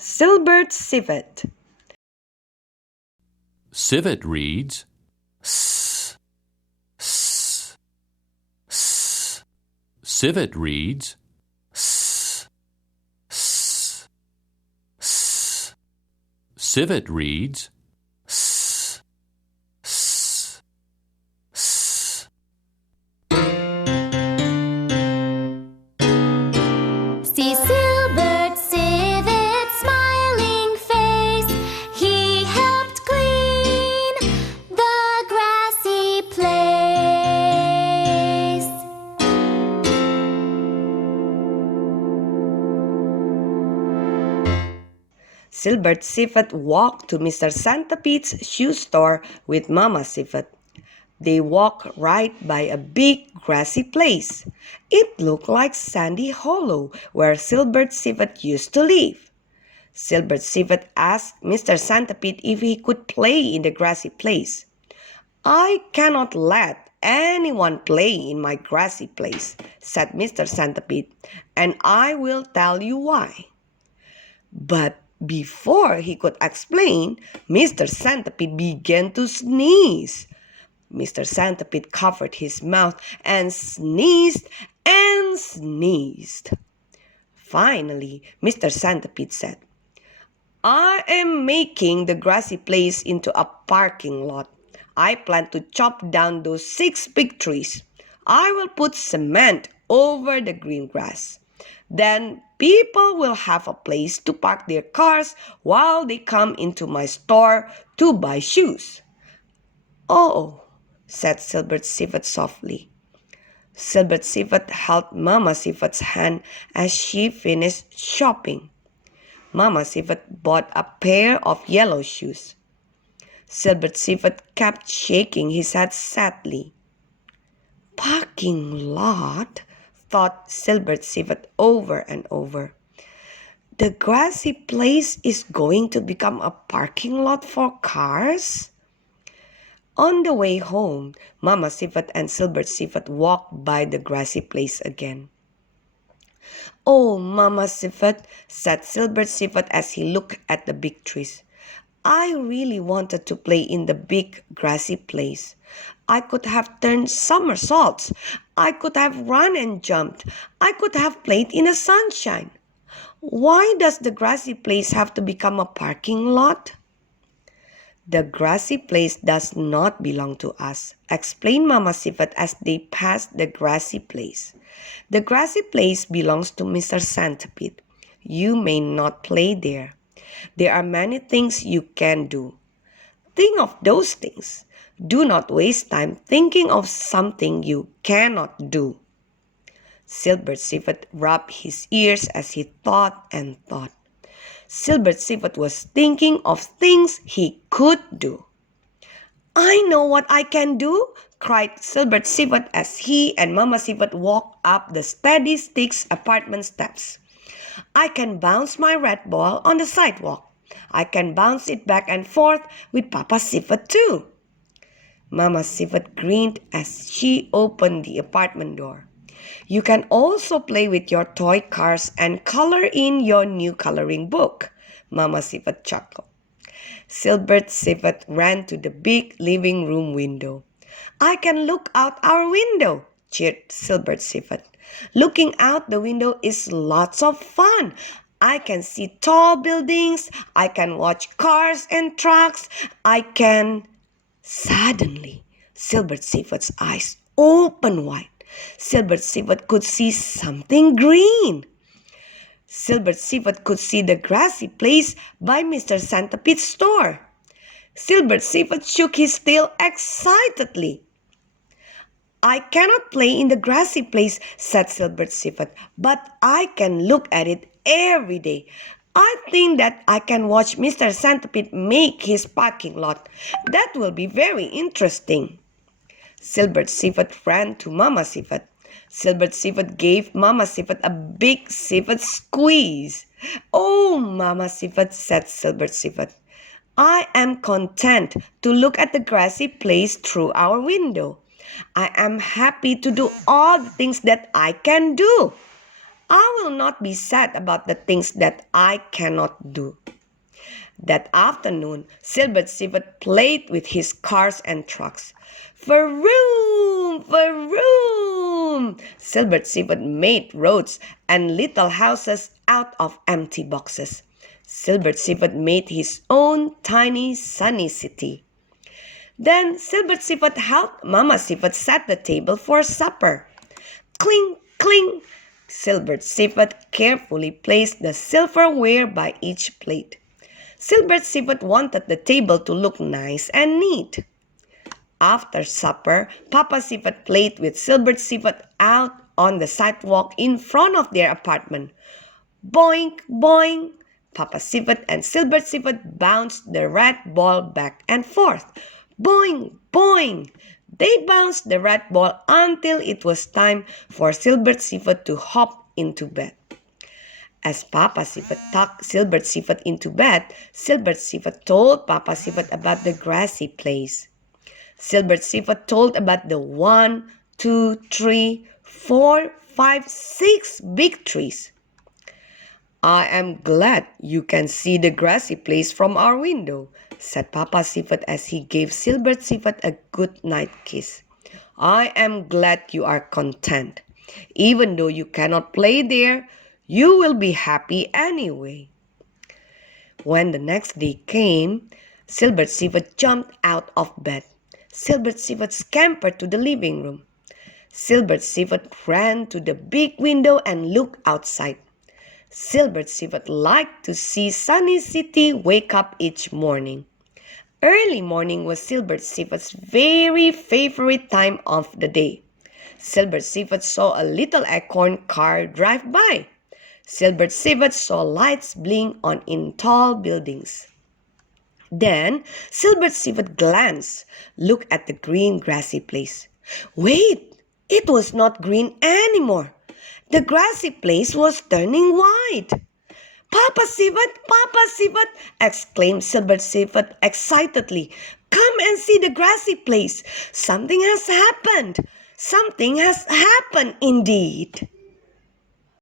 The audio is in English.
Cilbert Civet. Civet reads S, S, S. Civet reads S, S, S. Civet reads S, S, S. See Cilbert, Civet's smiling face. He helped clean the grassy place. Cilbert Civet walked to Mr. Centipede's shoe store with Mama Civet. They walked right by a big grassy place. It looked like Sandy Hollow, where Cilbert Civet used to live. Cilbert Civet asked Mr. Centipede if he could play in the grassy place. "I cannot let anyone play in my grassy place," said Mr. Centipede, "and I will tell you why." But before he could explain, Mr. Centipede began to sneeze. Mr. Centipede covered his mouth and sneezed and sneezed. Finally, Mr. Centipede said, "I am making the grassy place into a parking lot. I plan to chop down those 6 big trees. I will put cement over the green grass. Then people will have a place to park their cars while they come into my store to buy shoes." "Oh," said Cilbert Civet softly. Cilbert Civet held Mama Civet's hand as she finished shopping. Mama Civet bought a pair of yellow shoes. Cilbert Civet kept shaking his head sadly. "Parking lot," thought Cilbert Civet over and over. "The grassy place is going to become a parking lot for cars?" On the way home, Mama Civet and Cilbert Civet walked by the grassy place again. "Oh, Mama Civet," said Cilbert Civet as he looked at the big trees, "I really wanted to play in the big grassy place. I could have turned somersaults. I could have run and jumped. I could have played in the sunshine. Why does the grassy place have to become a parking lot?" "The grassy place does not belong to us," explained Mama Civet as they passed the grassy place. "The grassy place belongs to Mr. Centipede. You may not play there. There are many things you can do. Think of those things. Do not waste time thinking of something you cannot do." Cilbert Civet rubbed his ears as he thought and thought. Cilbert Civet was thinking of things he could do. "I know what I can do!" cried Cilbert Civet as he and Mama Civet walked up the Steady Sticks apartment steps. "I can bounce my red ball on the sidewalk. I can bounce it back and forth with Papa Civet too." Mama Civet grinned as she opened the apartment door. "You can also play with your toy cars and color in your new coloring book," Mama Civet chuckled. Cilbert Civet ran to the big living room window. "I can look out our window," cheered Cilbert Civet. "Looking out the window is lots of fun. I can see tall buildings. I can watch cars and trucks. I can—" Suddenly, Cilbert Civet's eyes opened wide. Cilbert Civet could see something green. Cilbert Civet could see the grassy place by Mr. Centipede's store. Cilbert Civet shook his tail excitedly. "I cannot play in the grassy place," said Cilbert Civet, "but I can look at it every day. I think that I can watch Mr. Centipede make his parking lot. That will be very interesting." Cilbert Civet ran to Mama Civet. Cilbert Civet gave Mama Civet a big civet squeeze. "Oh, Mama Civet," said Cilbert Civet, "I am content to look at the grassy place through our window. I am happy to do all the things that I can do. I will not be sad about the things that I cannot do. That afternoon, Cilbert Civet played with his cars and trucks. Vroom, vroom! Cilbert Civet made roads and little houses out of empty boxes. Cilbert Civet made his own tiny sunny city. Then Cilbert Civet helped Mama Civet set the table for supper. Cling, cling! Cilbert Civet carefully placed the silverware by each plate. Cilbert Civet wanted the table to look nice and neat. After supper, Papa Civet played with Cilbert Civet out on the sidewalk in front of their apartment. Boink, boink! Papa Civet and Cilbert Civet bounced the red ball back and forth. Boing, boing! They bounced the red ball until it was time for Cilbert Civet to hop into bed. As Papa Civet tucked Cilbert Civet into bed, Cilbert Civet told Papa Civet about the grassy place. Cilbert Civet told about the 1, 2, 3, 4, 5, 6 big trees. I am glad you can see the grassy place from our window, said Papa Civet as he gave Cilbert Civet a good night kiss. I am glad you are content. Even though you cannot play there, you will be happy anyway. When the next day came, Cilbert Civet jumped out of bed. Cilbert Civet scampered to the living room. Cilbert Civet ran to the big window and looked outside. Cilbert Civet liked to see Sunny City wake up each morning. Early morning was Cilbert Civet's very favorite time of the day. Cilbert Civet saw a little acorn car drive by. Cilbert Civet saw lights blink on in tall buildings. Then Cilbert Civet glanced, looked at the green grassy place. Wait, it was not green anymore. The grassy place was turning white. Papa Civet, exclaimed Cilbert Civet excitedly. Come and see the grassy place. Something has happened. Something has happened indeed.